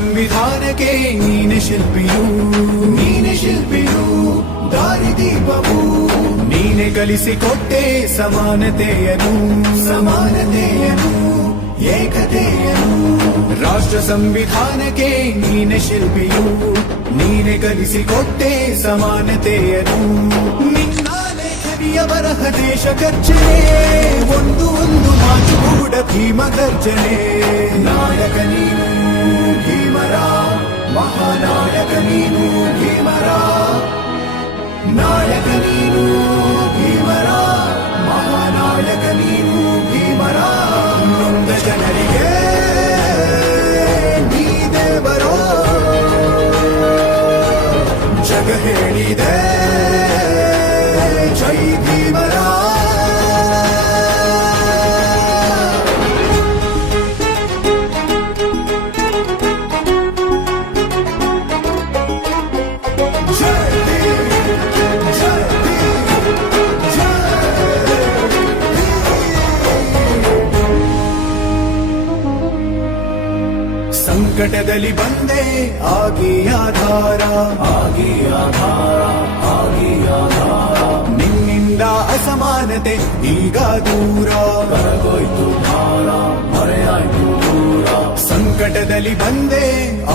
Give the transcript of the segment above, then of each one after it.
ಸಂವಿಧಾನಕ್ಕೆ ನೀನೆ ಶಿಲ್ಪಿಯು, ನೀನೆ ಶಿಲ್ಪಿಯು, ದಾರಿದೀಪವು ನೀನೆ ಕಲಿಸಿಕೊಟ್ಟೆ ಸಮಾನತೆಯನು, ಸಮಾನತೆಯನು, ಏಕತೆಯನು. ರಾಷ್ಟ್ರ ಸಂವಿಧಾನಕ್ಕೆ ನೀನೆ ಶಿಲ್ಪಿಯು, ನೀನೆ ಕಲಿಸಿಕೊಟ್ಟೆ ಸಮಾನತೆಯನು. ನಿನ್ನ ಲೇಖನಿಯ ಬರಹ ದೇಶ ಗರ್ಜನೆ, ಒಂದು ಒಂದು ಮಾತು ಕೂಡ ಭೀಮ ಗರ್ಜನೆ. ನಾಯಕ ನೀನು ಭೀಮರ, ಮಹಾನಾಯಕ ನೀನು ಭೀಮರ, ನಾಯಕ ನೀನು ಭೀಮರ, ಮಹಾನಾಯಕ ನೀನು ಭೀಮರ. ನೊಂದ ಜನರಿಗೆ ನೀ ದೇವರೋ ಜಗ ಹೇಳಿದೆ ಜೈ ಭೀಮರ. ಸಂಕಟದಲ್ಲಿ ಬಂದೆ ಆಗಿ ಆಧಾರ, ಆಗಿ ಆಧಾರ, ಆಗಿ ಆಧಾರ. ನಿನ್ನಿಂದ ಅಸಮಾನತೆ ಈಗ ದೂರ, ಕರಗೋಯ್ತು ಭಾರ, ಮರೆಯಾಯ್ತು ದೂರ. ಸಂಕಟದಲ್ಲಿ ಬಂದೆ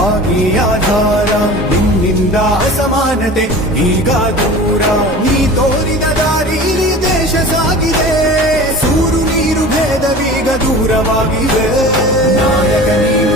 ಆಗಿ ಆಧಾರ, ನಿನ್ನಿಂದ ಅಸಮಾನತೆ ಈಗ ದೂರ. ನೀ ತೋರಿದ ದಾರಿ ದೇಶ ಸಾಗಿದೆ, ಸೂರು ನೀರು ಭೇದವೀಗ ದೂರವಾಗಿದೆ. ನಾಯಕ ನೀನು